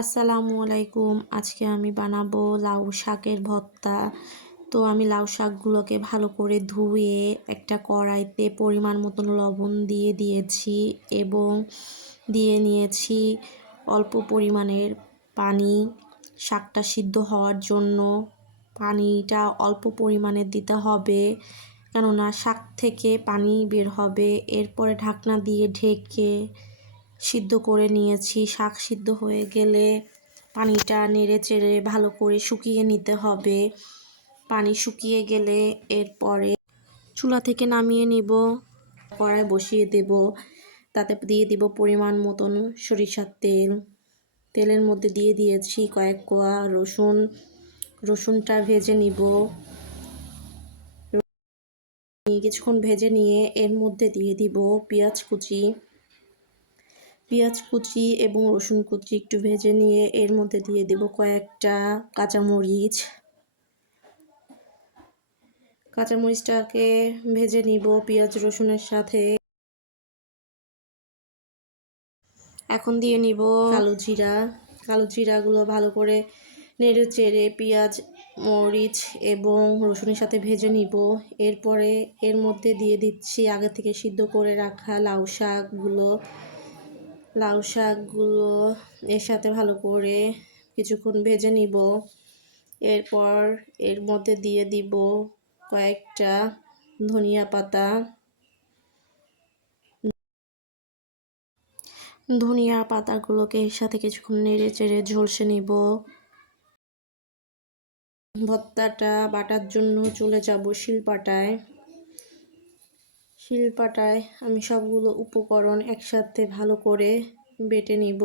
আসসালামু আলাইকুম। আজকে আমি বানাবো লাউ শাকের ভর্তা। তো আমি লাউ শাকগুলোকে ভালো করে ধুয়ে একটা কড়াইতে পরিমাণ মতন লবণ দিয়ে দিয়েছি এবং দিয়ে নিয়েছি অল্প পরিমাণের পানি। শাকটা সিদ্ধ হওয়ার জন্য পানিটা অল্প পরিমাণে দিতে হবে, কেননা শাক থেকে পানি বের হবে। এরপরে ঢাকনা দিয়ে ঢেকে সিদ্ধ করে নিয়েছি, শাক সিদ্ধ হয়ে গেলে পানিটা নেড়ে চেড়ে ভালো করে শুকিয়ে নিতে হবে। পানি শুকিয়ে গেলে এরপরে চুলা থেকে নামিয়ে নিব, কড়াই বসিয়ে দেব। তাতে দিয়ে দিব পরিমাণ মতন সরিষার তেল। তেলের মধ্যে দিয়ে দিয়েছি কয়েক কোয়া রসুন। রসুনটা ভেজে নিব। কিছুক্ষণ ভেজে নিয়ে এর মধ্যে দিয়ে দিব পেঁয়াজ কুচি। পেঁয়াজ কুচি এবং রসুন কুচি একটু ভেজে নিয়ে এর মধ্যে দিয়ে দেব কয়েকটা কাঁচামরিচ। কাঁচামরিচটাকে ভেজে নিব পেঁয়াজ, রসুনের সাথে। এখন দিয়ে নিব কালো জিরা। কালো জিরাগুলো ভালো করে নেড়ে চেড়ে পেঁয়াজ, মরিচ এবং রসুনের সাথে ভেজে নিব। এরপরে এর মধ্যে দিয়ে দিচ্ছি আগে থেকে সিদ্ধ করে রাখা লাউ শাকগুলো। লাউ শাকগুলো এর সাথে ভালো করে কিছুক্ষণ ভেজে নিব। এরপর এর মধ্যে দিয়ে দিব কয়েকটা ধনিয়া পাতা। ধনিয়া পাতাগুলোকে এর সাথে কিছুক্ষণ নেড়ে চেড়ে ঝলসে নিব। ভর্তাটা বাটার জন্য চলে যাব শিলপাটায়। শিলপাটায় আমি সবগুলো উপকরণ একসাথে ভালো করে বেটে নিব।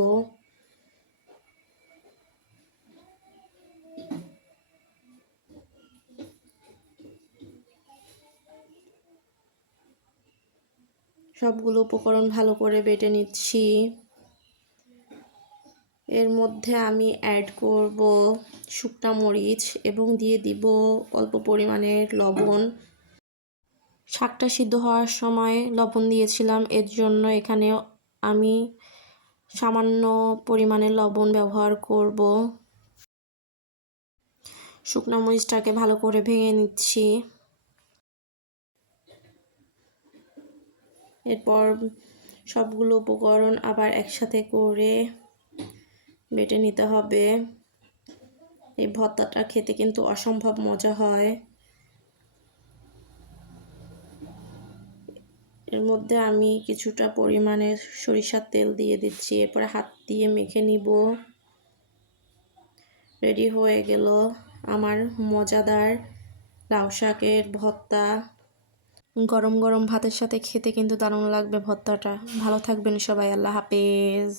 সবগুলো উপকরণ ভালো করে বেটে নিচ্ছি। এর মধ্যে আমি অ্যাড করব শুকনা মরিচ এবং দিয়ে দিব অল্প পরিমাণের লবণ। শাকটা সিদ্ধ হওয়ার সময় লবণ দিয়েছিলাম। এর জন্য এখানে আমি সামান্য পরিমাণে লবণ ব্যবহার করব। শুকনো মরিচটাকে ভালো করে ভেঙে নিচ্ছি। এরপর সবগুলো উপকরণ আবার একসাথে করে বেটে নিতে হবে। এই ভর্তাটা খেতে কিন্তু অসম্ভব মজা হয়। এর মধ্যে আমি কিছুটা পরিমাণে সরিষার তেল দিয়ে দিচ্ছি। এরপরে হাত দিয়ে মেখে নিব। রেডি হয়ে গেল আমার মজাদার লাউ শাকের ভর্তা। গরম গরম ভাতের সাথে খেতে কিন্তু দারুণ লাগবে ভর্তাটা। ভালো থাকবেন সবাই, আল্লাহ হাফেজ।